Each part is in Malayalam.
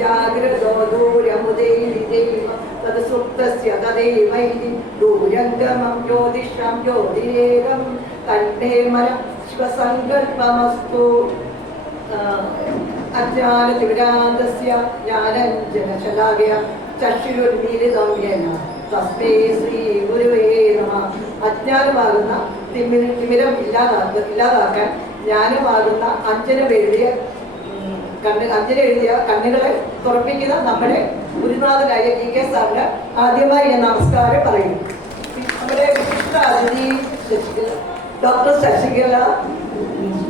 ജാഗ്രതോ ദൂരമുദൈവ തത് സുപ്തസ്യ തദൈവൈതി ദൂരംഗമം ജ്യോതിഷം ജ്യോതിരേകം തന്മേമന ശിവസങ്കൽപ്പമസ്തു. അജ്ഞാനതിമിരാന്തസ്യ ജ്ഞാനഞ്ജനശലാകയ ചക്ഷുരുന്മീലിതം യേന തസ്മൈ ശ്രീ ഗുരുവേ നമഃ. അജ്ഞാനമാകുന്ന തിമിരം ഇല്ലാതാക്കാൻ ജ്ഞാനമാകുന്ന അഞ്ജനം എഴുതിയ കണ്ണുകളെ തുറപ്പിക്കുന്ന നമ്മുടെ ഗുരുനാഥനായ GK സാറിന് ആദ്യമായി ഞാൻ നമസ്കാരം പറയുന്നു. നമ്മുടെ വിശിഷ്ട അതിഥി ഡോക്ടർ ശശികല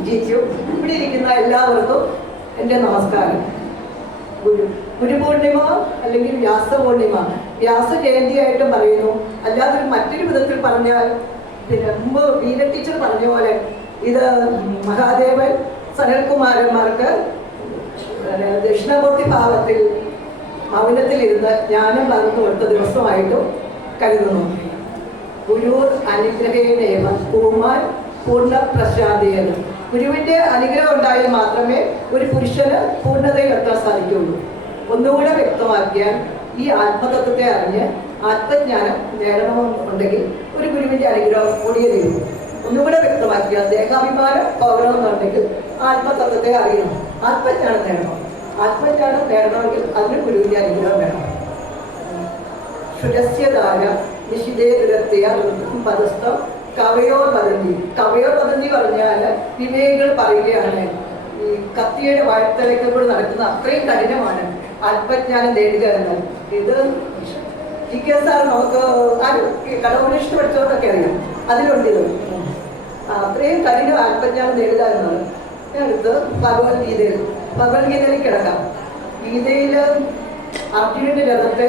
ജിജു, ഇവിടെ ഇരിക്കുന്ന എല്ലാവർക്കും എൻ്റെ നമസ്കാരം. ഗുരുപൂർണിമ അല്ലെങ്കിൽ വ്യാസപൂർണിമ, വ്യാസ ജയന്തിയായിട്ടും പറയുന്നു. അല്ലാതെ മറ്റൊരു വിധത്തിൽ പറഞ്ഞാൽ പിന്നെ മുമ്പ് വീര ടീച്ചർ പറഞ്ഞ പോലെ ഇത് മഹാദേവൻ സനൽകുമാരന്മാർക്ക് ദക്ഷിണമൂർത്തി ഭാവത്തിൽ മൗനത്തിലിരുന്ന് ജ്ഞാനം പകർന്നു കൊടുത്ത ദിവസമായിട്ടും കരുതുന്നു. ഗുരു അനുഗ്രഹേണേവ പൂമാൻ പൂർണ്ണ പ്രശാന്തിയത്. ഗുരുവിൻ്റെ അനുഗ്രഹം ഉണ്ടായാൽ മാത്രമേ ഒരു പുരുഷന് പൂർണ്ണതയിൽ എത്താൻ സാധിക്കുകയുള്ളൂ. ഒന്നുകൂടെ വ്യക്തമാക്കിയാൽ ഈ ആത്മതത്വത്തെ അറിഞ്ഞ് ആത്മജ്ഞാനം നേടണമെന്നുണ്ടെങ്കിൽ ഒരു ഗുരുവിൻ്റെ അനുഗ്രഹം കൂടിയേ തീരും. ഒന്നുകൂടെ വ്യക്തമാക്കിയാൽ ദേഹാഭിമാനം പോകണമെന്നുണ്ടെങ്കിൽ ആത്മതത്വത്തെ അറിയണം, ആത്മജ്ഞാനം നേടണം. ആത്മജ്ഞാനം നേടണമെങ്കിൽ അതിന് ഗുരുവിൻ്റെ അനുഗ്രഹം വേണം. ശുരസ്യധാര നിഷിതേ ദുരത്യ പദസ്ഥം കവയോർ വദന്തി. കവയോർ വദന്തി പറഞ്ഞാൽ വിവേകികൾ പറയുകയാണ്, ഈ കത്തിയുടെ വാഴ്ത്തലക്കൂടെ നടക്കുന്ന അത്രയും കഠിനമാണ് ആത്മജ്ഞാനം നേടുക എന്നാൽ. ഇത് GK സാർ നമുക്ക് കടവുനിഷ്ഠ പഠിച്ചവർക്കൊക്കെ അറിയാം, അതിലുണ്ട് ഇത്. അത്രയും കഠിനം ആത്മജ്ഞാനം നേടുക എന്നാണ്. അടുത്ത് ഭഗവത്ഗീതയിലേക്ക് കിടക്കാം. ഗീതയിൽ അർജുനന്റെ രഥത്തെ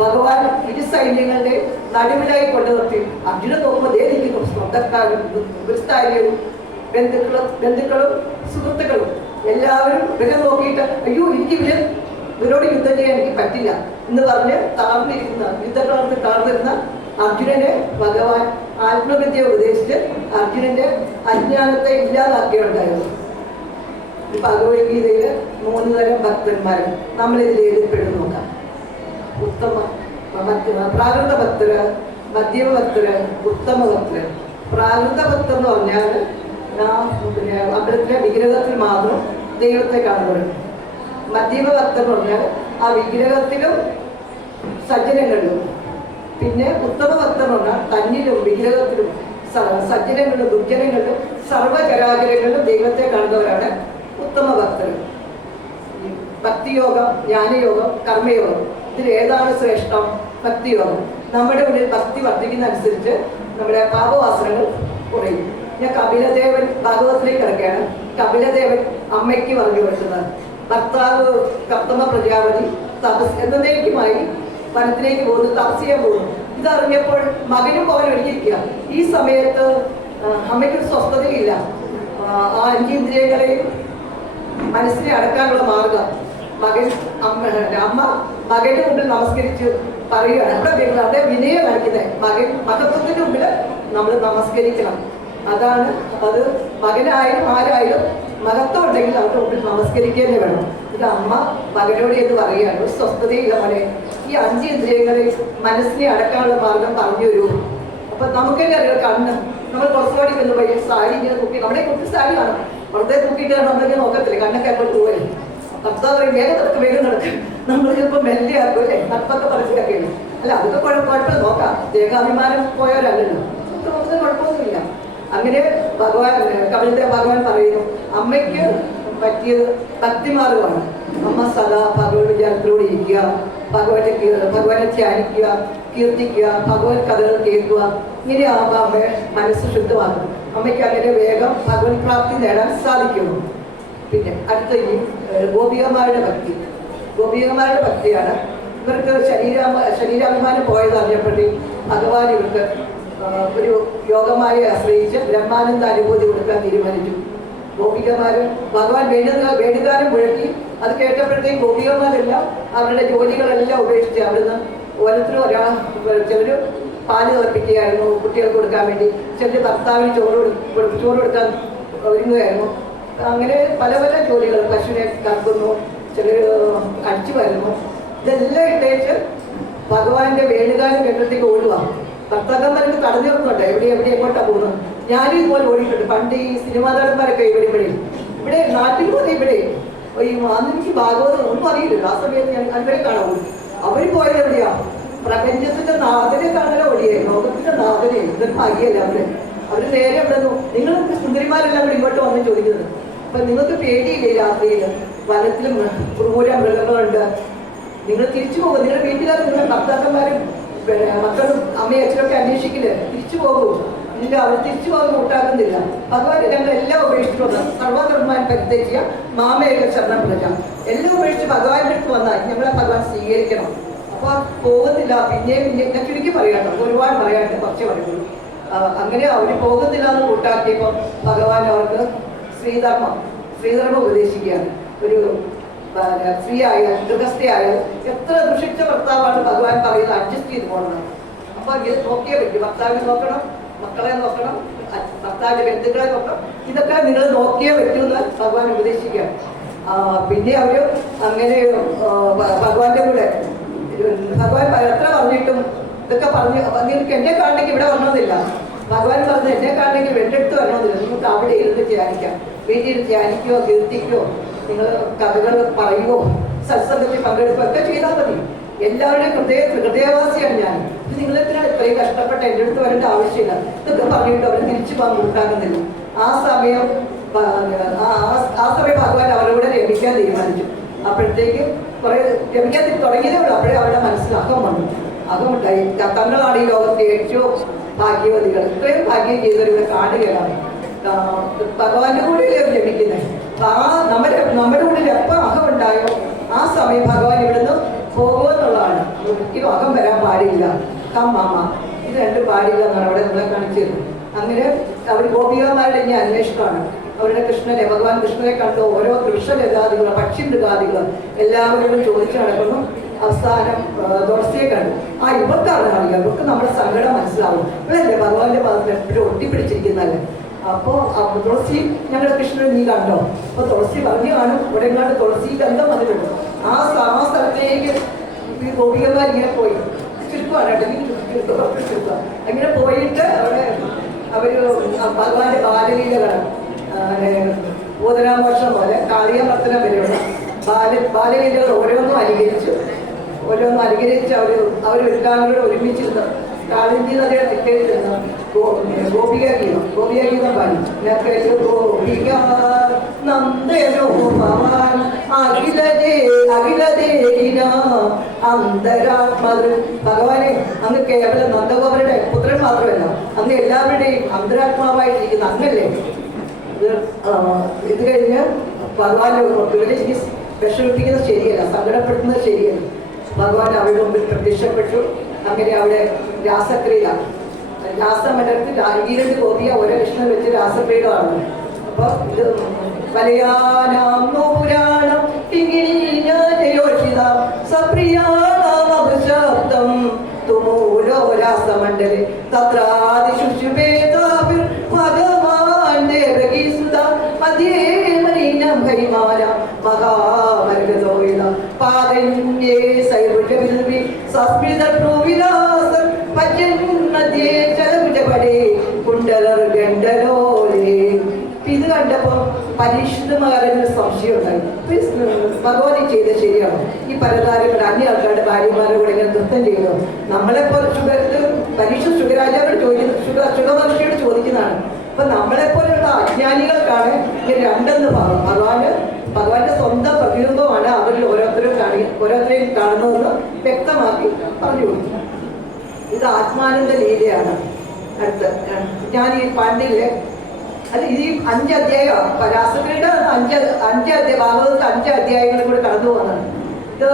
ഭഗവാൻ ഇരു സൈന്യങ്ങളുടെ നടുവിലായി കൊണ്ടുനിർത്തി. അർജുനൻ നോക്കുമ്പോൾ ദേഹിക്കുന്നു സ്വന്തക്കാരും ഗുരുസ്ഥാര്യവും ബന്ധുക്കളും സുഹൃത്തുക്കളും എല്ലാവരും ഇവരെ നോക്കിയിട്ട് അയ്യോ എനിക്ക് ഇവരോട് യുദ്ധം ചെയ്യാൻ എനിക്ക് പറ്റില്ല എന്ന് പറഞ്ഞ് യുദ്ധക്കളർന്ന് താഴ്ന്നിരുന്ന അർജുനനെ ഭഗവാൻ ആത്മവിദ്യ ഉപദേശിച്ച് അർജുനന്റെ അജ്ഞാനത്തെ ഇല്ലാതാക്കിയുണ്ടായിരുന്നു. ഈ ഭഗവത്ഗീതയിൽ 3 തരം ഭക്തന്മാരും നമ്മളിതിൽ ഏതിൽപ്പെടുന്നു നോക്കാം. പ്രാകൃത ഭക്തര്, മധ്യമ ഭക്തര്, ഉത്തമ ഭക്തര്. പ്രാകൃത ഭക്തർ എന്ന് പറഞ്ഞാൽ പിന്നെ അമ്പലത്തിലെ വിഗ്രഹത്തിൽ മാത്രം ദൈവത്തെ കാണുന്നത്. മധ്യമ ഭക്തർ എന്ന് പറഞ്ഞാൽ ആ വിഗ്രഹത്തിലും സജ്ജനങ്ങളിലും. പിന്നെ ഉത്തമ ഭക്തർ എന്ന് പറഞ്ഞാൽ തന്നിലും വിഗ്രഹത്തിലും സജ്ജനങ്ങളിലും ദുർജനങ്ങളിലും സർവചരാചരങ്ങളിലും ദൈവത്തെ കാണുന്നവരാണ് ഉത്തമ ഭക്തർ. ഭക്തിയോഗം, ജ്ഞാനയോഗം, കർമ്മയോഗം, ഇതിൽ ഏതാണ് ശ്രേഷ്ഠം? ഭക്തിയോഗം. നമ്മുടെ ഉള്ളിൽ ഭക്തി വർദ്ധിക്കുന്ന അനുസരിച്ച് നമ്മുടെ പാപവാസനകൾ കുറയും. ഞാൻ കപിലദേവൻ ഭാഗവത്തിലേക്ക് കിടക്കുകയാണ്. കപിലദേവൻ അമ്മയ്ക്ക് പറഞ്ഞു കൊടുക്കുന്നത്, ഭർത്താവ് കർത്തമ പ്രജാപതി തപസ് എന്നേക്കുമായി വനത്തിലേക്ക് പോകുന്നു, തപസ് ചെയ്യാൻ പോകുന്നു. ഇതറിഞ്ഞപ്പോൾ മകനും പോകാൻ ഒരുങ്ങിയിരിക്കുക. ഈ സമയത്ത് അമ്മയ്ക്കൊരു സ്വസ്ഥതയില്ല. ആ 5 ഇന്ദ്രിയങ്ങളെയും മനസ്സിനെ അടക്കാനുള്ള മാർഗം അമ്മ മകന്റെ മുമ്പിൽ നമസ്കരിച്ച് പറയുകയാണ്. അവിടെ വിനയം കാണിക്കുന്നത്. മഹത്വത്തിന്റെ മുമ്പിൽ നമ്മൾ നമസ്കരിക്കണം. അതാണ് അത്. മകനായാലും ആരായാലും മഹത്വം ഉണ്ടെങ്കിൽ അവരുടെ മുമ്പിൽ നമസ്കരിക്കേണ്ടി വേണം. ഇത് അമ്മ മകനോട് എന്ന് പറയുകയാണ്, ഒരു സ്വസ്ഥതയില്ല മോനെ, ഈ 5 ഇന്ദ്രിയങ്ങളെ മനസ്സിനെ അടക്കാനുള്ള മാർഗം പറഞ്ഞു തരൂ. അപ്പൊ നമുക്കെല്ലാം അറിയാം, കണ്ണ് നമ്മൾ കുറച്ചുകൂടി വന്ന് പോയി സാരി ഇങ്ങനെ തൂക്കി, നമ്മുടെ കുട്ടി സാരി കാണും, വെറുതെ തൂക്കിയിട്ട് നമ്മളിങ്ങനെ നോക്കത്തില്ലേ, കണ്ണൊക്കെ അങ്ങോട്ട് പോകല്ലേ. ഭർത്താവ് പറയും വേഗം നടക്കും. നമ്മൾ ചിലപ്പോൾ മെല്ലെ ആക്കും അല്ലേ, തർപ്പൊക്കെ പറിച്ചൊക്കെ ഉള്ളൂ. അല്ല അതൊക്കെ കുഴപ്പമില്ല, നോക്കാം. ദേഹാഭിമാനം പോയവരല്ലല്ലോ, നമുക്ക് കുഴപ്പമൊന്നുമില്ല. അങ്ങനെ കപിലദേവ ഭഗവാൻ പറയുന്നു, അമ്മയ്ക്ക് പറ്റിയത് ഭക്തിമാർഗമാണ്. അമ്മ സദാ ഭഗവത് വിചാരത്തിലൂടെ ഇരിക്കുക, ഭഗവാനെ ധ്യാനിക്കുക, കീർത്തിക്കുക, ഭഗവത് കഥകൾ കേൾക്കുക. ഇങ്ങനെ ആകുമ്പോൾ അമ്മ മനസ്സ് ശുദ്ധമാകും. അമ്മയ്ക്ക് അങ്ങനെ വേഗം ഭഗവത് പ്രാപ്തി നേടാൻ സാധിക്കുന്നു. പിന്നെ അടുത്ത ഇനി ഗോപികമാരുടെ ഭക്തിയാണ്. ഇവർക്ക് ശരീരാഭിമാനം പോയത് അറിഞ്ഞപ്പോഴത്തേക്കും ഭഗവാൻ ഇവർക്ക് ഒരു യോഗമായി ആശ്രയിച്ച് ബ്രഹ്മാനന്ദ അനുഭൂതി കൊടുക്കാൻ തീരുമാനിച്ചു. ഗോപികമാരും ഭഗവാൻ വേണ്ടുകാലം മുഴക്കി. അത് കേട്ടപ്പോഴത്തേക്കും ഗോപികമാരെല്ലാം അവരുടെ ജോലികളെല്ലാം ഉപേക്ഷിച്ച് അവിടുന്ന് ഓരോരുത്തരും ചിലർ പാല് തിളപ്പിക്കുകയായിരുന്നു കുട്ടികൾക്ക് കൊടുക്കാൻ വേണ്ടി, ചിലർ ഭർത്താവിന് ചോറ് കൊടുക്കാൻ ഒരുങ്ങുകയായിരുന്നു. അങ്ങനെ പല ജോലികൾ, പശുവിനെ കറക്കുന്നു, ചിലർ അടിച്ചു വരുന്നു. ഇതെല്ലാം ഇട്ടേച്ച് ഭഗവാന്റെ വേണുകാലം കെട്ടിടത്തേക്ക് ഓടുക. ഭർത്താക്കന്മാർക്ക് തടഞ്ഞു നിർത്തുന്നുണ്ട്, എവിടെ എങ്ങോട്ടാ പോകുന്നത്. ഞാനും ഇതുപോലെ ഓടിയിട്ടുണ്ട്. പണ്ട് ഈ സിനിമാ നടന്മാരൊക്കെ ഇവിടെ നാട്ടിൽ പോലെ ഇവിടെ അന്ന് എനിക്ക് ഭാഗവതം ഒന്നും അറിയില്ല. ആ സമയത്ത് ഞാൻ അവരെ കാണാൻ പോയി. അവർ പോയത് എവിടെയാ? പ്രപഞ്ചത്തിന്റെ നാഥനെ കാണാനോ ഓടിയേ, ലോകത്തിന്റെ നാഥനെ. ഇതൊരു ഭാഗ്യല്ല. അവര് നേരെ എവിടെന്നു നിങ്ങൾക്ക് സുന്ദരിമാരെല്ലാം കൂടി ഇങ്ങോട്ട് വന്ന് ചോദിക്കുന്നത്. അപ്പൊ നിങ്ങൾക്ക് പേടിയില്ലേ രാത്രിയിൽ വനത്തിലും ക്രൂര മൃഗങ്ങളുണ്ട്, നിങ്ങൾ തിരിച്ചു പോകും, നിങ്ങളുടെ വീട്ടുകാരും നിങ്ങളുടെ ഭർത്താക്കന്മാരും മക്കളും അമ്മയും അച്ഛനൊക്കെ അന്വേഷിക്കില്ലേ, തിരിച്ചു പോകും. ഇല്ല, അവർ തിരിച്ചു പോകാൻ കൂട്ടാക്കുന്നില്ല. ഭഗവാൻ ഞങ്ങൾ എല്ലാം ഉപേക്ഷിച്ചു വന്ന സർവധർമ്മാൻ പരിത്യജ്യ മാമേക ശരണം പ്രജ, എല്ലാം ഉപേക്ഷിച്ച് ഭഗവാന്റെ അടുത്ത് വന്നാൽ ഞങ്ങളെ ഭഗവാൻ സ്വീകരിക്കണം. അപ്പൊ പോകുന്നില്ല. പിന്നെ ഞാൻ ചുരുക്കി പറയാട്ടോ, ഒരുപാട് പറയാണ്ട് കുറച്ച് പറയുള്ളൂ. അങ്ങനെ അവര് പോകുന്നില്ല എന്ന് കൂട്ടാക്കിയപ്പോൾ ഭഗവാൻ അവർക്ക് ശ്രീധർമ്മം ഉപദേശിക്കുകയാണ്. ഒരു സ്ത്രീ ആയാൽ ഗൃഹസ്ഥയായാൽ എത്ര ദുഷിച്ച ഭർത്താവാണ് ഭഗവാൻ പറയുന്നത് അഡ്ജസ്റ്റ് ചെയ്ത് പോകുന്നത്. അപ്പൊ ഇത് നോക്കിയേ പറ്റും. ഭർത്താവിനെ നോക്കണം, മക്കളെ നോക്കണം, ഭർത്താവിന്റെ ബന്ധുക്കളെ നോക്കണം. ഇതൊക്കെ നിങ്ങൾ നോക്കിയേ പറ്റൂന്ന് ഭഗവാൻ ഉപദേശിക്കുകയാണ്. പിന്നെ അവര് അങ്ങനെ ഭഗവാന്റെ കൂടെ ഭഗവാൻ എത്ര പറഞ്ഞിട്ടും ഇതൊക്കെ പറഞ്ഞു നിങ്ങൾക്ക് എന്നെ കാണണമെങ്കിൽ ഇവിടെ വരണമെന്നില്ല. ഭഗവാൻ പറഞ്ഞു എന്നെ കാണണമെങ്കിൽ എൻ്റെ അടുത്ത് വരണമെന്നില്ല, നിങ്ങൾക്ക് അവിടെ ഇരുന്ന് ധ്യാനിക്കാം. വീട്ടിൽ ധ്യാനിക്കുകയോ കീർത്തിക്കുകയോ നിങ്ങൾ കഥകൾ പറയുകയോ സത്സംഗത്തിൽ പങ്കെടുക്കുകയോ ഒക്കെ ചെയ്താൽ മതി. എല്ലാവരുടെയും ഹൃദയവാസിയാണ് ഞാൻ. ഇത് നിങ്ങളെത്തിനാണ് ഇത്രയും കഷ്ടപ്പെട്ട് എൻ്റെ അടുത്ത് വരേണ്ട ആവശ്യമില്ല. ഇതൊക്കെ പറഞ്ഞിട്ട് അവർ തിരിച്ചു പോകാൻ കൂട്ടാകുന്നില്ല. ആ സമയം ഭഗവാൻ അവരുടെ കൂടെ രമിക്കാൻ തീരുമാനിച്ചു. അപ്പോഴത്തേക്കും കുറെ രമിക്കാൻ തുടങ്ങിയതേ ഉള്ളൂ. അപ്പോഴേ അവരുടെ മനസ്സിൽ അഹം വന്നു. അഹമുണ്ടായി. തങ്ങളാണ് ഈ ലോകത്തെ ഏറ്റവും ഭാഗ്യവതികൾ. ഇത്രയും ഭാഗ്യം ചെയ്തവരിവിടെ കാണുകയാണ്. ഭഗവാന്റെ കൂടെയല്ലേ രമിക്കുന്നത്. അപ്പൊ നമ്മുടെ ഉള്ളിൽ എപ്പോൾ അഹം ഉണ്ടായോ ആ സമയം ഭഗവാൻ ഇവിടുന്ന് പോകുമെന്നുള്ളതാണ്. ഒരിക്കലും അഹം വരാൻ പാടില്ല. മാമ ഇത് രണ്ടും പാടില്ല എന്നാണ് അവിടെ നമ്മളെ കാണിച്ചത്. അങ്ങനെ അവർ ഗോപികമാരുടെ ഇനി അന്വേഷണമാണ്. അവരുടെ കൃഷ്ണനെ, ഭഗവാൻ കൃഷ്ണനെ കണ്ടു ഓരോ വൃക്ഷലതാദികൾ, പക്ഷി മൃഗാദികൾ എല്ലാവരോടും ചോദിച്ചു നടക്കുന്നു. അവസാനം തുളസിയെ കണ്ടു. ഇവർക്കാണ് അറിയാം, ഇവർക്ക് നമ്മുടെ സങ്കടം മനസ്സിലാവും. ഇവരല്ലേ ഭഗവാന്റെ ഭാഗത്ത് എപ്പോഴും ഒട്ടിപ്പിടിച്ചിരിക്കുന്നല്ലേ. അപ്പോൾ തുളസി ഞങ്ങളുടെ കൃഷ്ണനെ നീ കണ്ടോ? അപ്പൊ തുളസി പറഞ്ഞു കാണും ഇവിടെ എങ്ങാണ്ട് തുളസി ഗന്ധം വന്നിട്ടുണ്ട്. ആ സ്ഥലത്തേക്ക് ഈ ഗോപികന്മാർ ഇങ്ങനെ പോയി ചുരുക്കുവാണ് കേട്ടോ, ചുരുക്കുക. അങ്ങനെ പോയിട്ട് അവര് ഭഗവാന്റെ ബാലലീലകളാണ് ബോധനാമോഷം പോലെ കാളിയമർത്തനം വരെയുള്ള ബാലലീലകൾ ഓരോന്നും അനുകരിച്ച് അവർ എല്ലാവരും കൂടെ ഒരുമിച്ചിരുന്ന് കാളിന്തി നദിയുടെ തെക്കേൽ നിന്ന് ഗോപികാഗീതം പാടി. ഗോപിക നന്ദനോ ഭവാൻ അന്തരാത്മ. ഭഗവാനെ അങ്ങ് കേവലം നന്ദഗോപരുടെ പുത്രൻ മാത്രമല്ല, അങ്ങ് എല്ലാവരുടെയും അന്തരാത്മാവായിട്ടിരിക്കുന്ന അങ്ങല്ലേ. ഇത് കഴിഞ്ഞ് ഭഗവാൻ ഇവരെ ഇനി വിഷമിപ്പിക്കുന്നത് ശരിയല്ല, സങ്കടപ്പെടുത്തുന്നത് ശരിയല്ല. ഭഗവാൻ അവരുടെ മുമ്പിൽ പ്രത്യക്ഷപ്പെട്ടു. അങ്ങനെ അവിടെ രാസമണ്ഡലത്തിൽ 2 ഗോപിയ ഓരോ കൃഷ്ണൻ വെച്ച് രാസക്രീഡമാണ്. അപ്പൊ ഇത് മലയാളം പുരാണം സപ്രിയാണാമശബ്ദം തുമൂലോ രാസമണ്ഡലി തത്രാദിശുശുഭേതാഭിർ ഭഗവാന്റെ പ്രകീസുത മധ്യേമനീനം ഹരിമാല മഹാമർഗതോയിത പാദന്യേ സൈർഭുജവിൽവി സസ്മിതപ്രൂവിലാസ പജന്മധ്യേ ചലഭുജപടേ കുണ്ടലർ ഗണ്ഡലോലേ. ഇത് കണ്ടപ്പോൾ പരീക്ഷിതമാകാനൊരു സംശയം ഉണ്ടായി. ഭഗവാൻ ചെയ്ത ശരിയാണ്. ഈ പരതാരങ്ങളുടെ അന്യ ആൾക്കാരുടെ ഭാര്യമാരുടെ കൂടെ ഇങ്ങനെ നൃത്തം ചെയ്യുന്നു. നമ്മളെപ്പോലെ പരീക്ഷ ശുഗരാജാവോട് ശുഗമഹർഷിയോട് ചോദിക്കുന്നതാണ്. അപ്പൊ നമ്മളെപ്പോലെയുള്ള അജ്ഞാനികൾക്കാണ് ഈ രണ്ടെന്ന് ഭഗവാന്റെ സ്വന്തം പ്രതിബിംബമാണ് അവരിൽ ഓരോരുത്തരെയും കാണുന്നതെന്ന് വ്യക്തമാക്കി പറഞ്ഞു കൊടുത്തു. ഇത് ആത്മാനന്ദ ലീലയാണ്. അടുത്ത് ഞാൻ ഈ പണ്ടില്ലേ ഈ 5 അധ്യായം രാസക്രീഡ 5 അധ്യായം ഭാഗവതത്തിൽ 5 അധ്യായങ്ങളും കൂടെ കടന്നു പോകുന്നതാണ്. ഇത്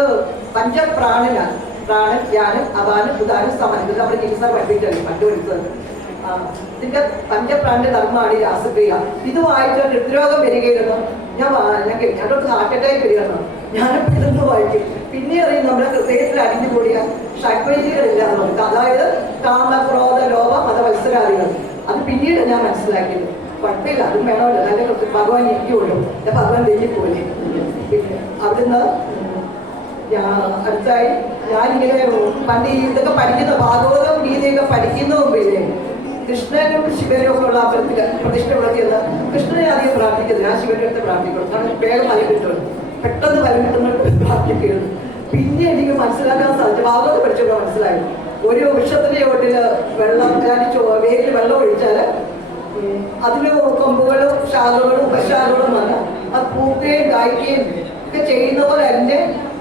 പഞ്ചപ്രാണനാണ്. പ്രാണൻ, ജ്ഞാനം, അപാനം, ഉദാനം, സമാനം. ഇത് നമ്മുടെ ചികിത്സ പഠിപ്പിച്ചത് കണ്ടുപിടിച്ചത്. ഇതിന്റെ പഞ്ചപ്രാണന്റെ ധർമ്മമാണ് ഈ രാസക്രിയ. ഇത് വായിച്ചാൽ ഹൃദ്രോഗം വരികയായിരുന്നു. ഞാനൊക്കെ ഹാർട്ട് അറ്റാക്ക് വരികയാണ്. ഞാനിപ്പോൾ ഇതൊന്ന് വായിക്കും. പിന്നെ അറിയും നമ്മുടെ ഹൃദയത്തിൽ അടിഞ്ഞു കൂടിയ ഷഡ്വൈതികളില്ലാതെ നമുക്ക്, അതായത് കാമ, ക്രോധ, ലോഭ, മതവത്സരാദികൾ. അത് പിന്നീട് ഞാൻ മനസ്സിലാക്കിയത്. കുഴപ്പമില്ല, അതും വേണമല്ലോ, നല്ല ഭഗവാൻ ഇരിക്കുള്ളൂ. ഭഗവാൻ വെല്ലിപ്പോലെ. പിന്നെ അവിടുന്ന് അടുത്തായി ഞാനിങ്ങനെ പണ്ട് ഇതൊക്കെ പഠിക്കുന്ന ഭാഗവതവും ഗീതയൊക്കെ പഠിക്കുന്ന മുമ്പില്ലേ കൃഷ്ണനും ശിവനും ഒക്കെ ഉള്ള അമ്പലത്തിൽ പ്രതിഷ്ഠ വിളക്കിയത് കൃഷ്ണനെ അധികം പ്രാർത്ഥിക്കുന്നത് ഞാൻ ശിവന്റെ അടുത്ത് പ്രാർത്ഥിക്കുന്നു. കാരണം വേഗം ഫലം കിട്ടുന്നു, പെട്ടെന്ന് ഫലം കിട്ടുന്നവർക്ക് പ്രാർത്ഥിക്കുന്നത്. പിന്നെ എനിക്ക് മനസ്സിലാക്കാൻ സാധിച്ചു, ഭാഗവതം പഠിച്ചപ്പോൾ മനസ്സിലായി, ഒരു വൃക്ഷത്തിന്റെ ചോട്ടില് വെള്ളം വേരിൽ വെള്ളം ഒഴിച്ചാൽ അതിന് കൊമ്പുകളും ശാഖകളും ഉപശാഖകളും വന്ന് അത് പൂക്കുകയും കായ്ക്കുകയും ഒക്കെ ചെയ്യുന്ന പോലെ തന്നെ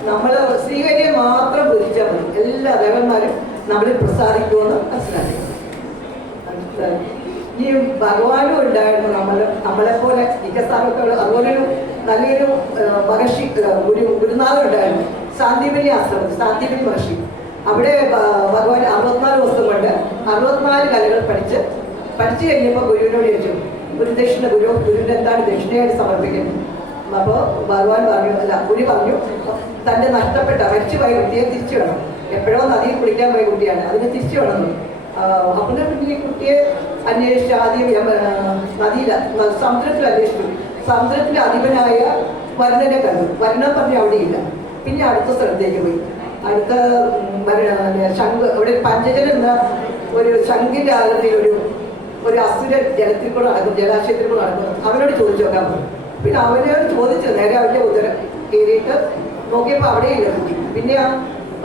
നമ്മൾ ശ്രീഹരിയെ മാത്രം പൂജിച്ചാൽ മതി, എല്ലാ ദേവന്മാരും നമ്മളിൽ പ്രസാദിക്കുമെന്ന് മനസ്സിലാക്കി. ഈ ഭഗവാനും ഉണ്ടായിരുന്നു നമ്മളെപ്പോലെ വികസാനൊക്കെ അതുപോലൊരു നല്ലൊരു മഹർഷി ഗുരുനാഥൻ ഉണ്ടായിരുന്നു സാന്ദീപനി ആശ്രമം, സാന്ദീപനി മഹർഷി. അവിടെ ഭഗവാൻ 64 ദിവസം കൊണ്ട് 64 കലകൾ പഠിച്ചു കഴിഞ്ഞപ്പോൾ ഗുരുവിനോട് ചോദിച്ചു, ഗുരുവിന്റെ എന്താണ് ദക്ഷിണയായിട്ട് സമർപ്പിക്കുന്നത്? അപ്പോൾ ഭഗവാൻ പറഞ്ഞു, ഗുരു പറഞ്ഞു, തന്റെ നഷ്ടപ്പെട്ട മരിച്ചുപോയ കുട്ടിയെ തിരിച്ചു വേണം. എപ്പോഴോ നദിയിൽ കുളിക്കാൻ പോയ കുട്ടിയാണ്, അതിനെ തിരിച്ചു വേണമെന്ന്. അപ്പം ഈ കുട്ടിയെ അന്വേഷിച്ച് ആദ്യം നദിയില സമുദ്രത്തിൽ അന്വേഷിച്ചു. സമുദ്രത്തിന്റെ അധിപനായ വരുണനെ കണ്ടു. വരുണൻ പറഞ്ഞു അവിടെയില്ല. പിന്നെ അടുത്ത സ്ഥലത്തേക്ക് പോയി. അടുത്ത ശംഖ്, അവിടെ പഞ്ചജലം എന്ന ഒരു ശംഖിന്റെ ആകൃതിയിൽ ഒരു അസുര ജലത്തിൽ കൂടെ നടക്കും, ജലാശയത്തിൽ കൂടെ നടക്കുന്നു. അവനോട് ചോദിച്ചു നോക്കാൻ പറഞ്ഞു. പിന്നെ അവനോട് ചോദിച്ചു, നേരെ അവന്റെ ഉദരം കയറിയിട്ട് നോക്കിയപ്പോൾ അവിടെയില്ല. പിന്നെ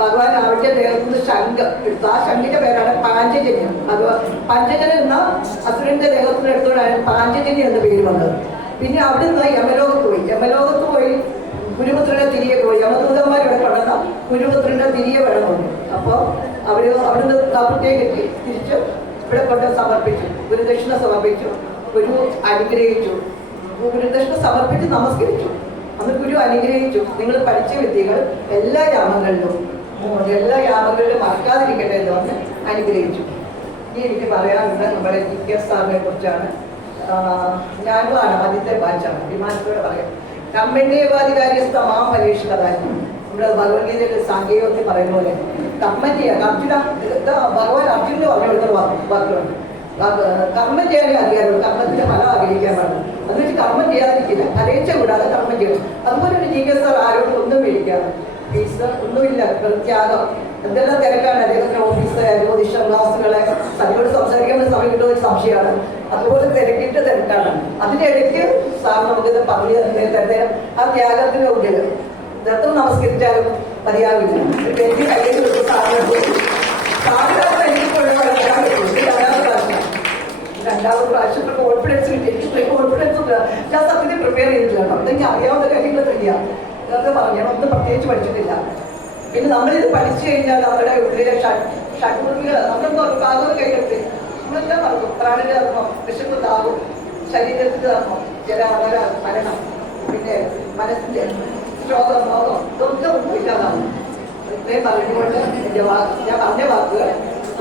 ഭഗവാൻ അവന്റെ ദേഹത്തു നിന്ന് ശംഖ് എടുത്തു. ആ ശംഖിന്റെ പേരാണ് പാഞ്ചജന്യം. പഞ്ചജനം എന്ന അസുരന്റെ ദേഹത്തിന് എടുത്തോടാണ് പാഞ്ചജന്യം എന്ന പേര് വന്നത്. പിന്നെ അവിടെ നിന്ന് യമലോകത്ത് പോയി ഗുരുപുത്രനെ തിരികെ പോയി. യമദൂതന്മാർ ഇവിടെ കൊണ്ടുവന്ന ഗുരുപുത്രന്റെ തിരികെ വേണമെന്ന്. അപ്പോൾ അവിടുന്ന് കാപ്പുട്ടേക്ക് തിരിച്ച് ഇവിടെ കൊണ്ട് സമർപ്പിച്ചു, ഗുരുദക്ഷിണ സമർപ്പിച്ചു. ഗുരു അനുഗ്രഹിച്ചു, ഗുരുദക്ഷിണ സമർപ്പിച്ച് നമസ്കരിച്ചു. അന്ന് ഗുരു അനുഗ്രഹിച്ചു, നിങ്ങൾ പഠിച്ച വിദ്യകൾ എല്ലാ യാമങ്ങളിലും മറക്കാതിരിക്കട്ടെ എന്ന് പറഞ്ഞ് അനുഗ്രഹിച്ചു. ഇനി എനിക്ക് പറയാനുണ്ട് നമ്മുടെ GK സാറിനെ കുറിച്ചാണ്. ഞാനുമാണ് ആദ്യത്തെ ബാച്ചാണ്, വിമാനത്തോടെ പറയാം. കർമ്മണ്യേവാധികാര്യസ്ഥ മാം പരീക്ഷിതരായിരുന്നു. നമ്മുടെ ഭഗവത്ഗീതയിൽ സാങ്കേതികത്തിൽ പറയുന്ന പോലെ കർമ്മം ചെയ്യാൻ ഭഗവാൻ അർജുനന് പറഞ്ഞു കൊടുക്കുന്ന വാക്കുകളുണ്ട്. കർമ്മം ചെയ്യാനേ അറിയാറുള്ളൂ, കർമ്മത്തിന്റെ ഫലം ആഗ്രഹിക്കാൻ പാടില്ല. അത് വെച്ച് കർമ്മം ചെയ്യാതിരിക്കില്ല, അരയിച്ച കൂടാതെ കർമ്മം ചെയ്യണം. അതുപോലെ ഒരു GK സാർ ആരോടും ഒന്നും മേടിക്കാറ്, ഫീസ് ഒന്നുമില്ല, ത്യാഗം. എന്തെല്ലാം തിരക്കാണ് അദ്ദേഹത്തിന്റെ ഓഫീസ്, ജ്യോതിഷം ക്ലാസ്സുകളെ അതിനോട് സംസാരിക്കാൻ സമയം കിട്ടുന്ന ഒരു സംശയമാണ്. അതുപോലെ തിരക്കാണ്. അതിനിടയ്ക്ക് സാർ നമുക്കിത് പറഞ്ഞു തരുന്നേരം ആ ത്യാഗത്തിന് ഉള്ളിൽ എത്ര നമസ്കരിച്ചാലും മതിയാവില്ല. എനിക്ക് കയ്യിൽ രണ്ടാമത് പ്രാവശ്യം കോൺഫിഡൻസ് കിട്ടി. എനിക്ക് കോൺഫിഡൻസ് ഉണ്ട്. ഞാൻ സത്യത്തിൽ പ്രിപ്പയർ ചെയ്തിട്ടില്ല. അതെനിക്ക് അറിയാവുന്ന കാര്യങ്ങൾ തന്നെയാണ് ഇതൊക്കെ പറഞ്ഞു, ഒന്നും പ്രത്യേകിച്ച് പഠിച്ചിട്ടില്ല. പിന്നെ നമ്മളിത് പഠിച്ചു കഴിഞ്ഞാൽ നമ്മുടെ ഉള്ളിലെ ഷഡ്മുഖികൾ നമ്മളെന്തോ കാതുകൾ കൈകെട്ടി നമ്മളെല്ലാം പറഞ്ഞു. പ്രാണിന്റെ ധർമ്മം, വിശപ്പ്, താവും, ശരീരത്തിന്റെ ധർമ്മം, ജലാമര മരണം, പിന്നെ മനസ്സിന്റെ ശോകം, മോഹം, ഇതൊക്കെ ഒന്നും ഇല്ലാതാവും. ഇത്രയും പറഞ്ഞുകൊണ്ട് ഞാൻ പറഞ്ഞ വാക്കുകൾ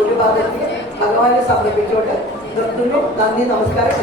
ഒരു ഭാഗത്ത് ഭഗവാനെ സമർപ്പിച്ചുകൊണ്ട് നിർത്തുന്നു. നന്ദി, നമസ്കാരം.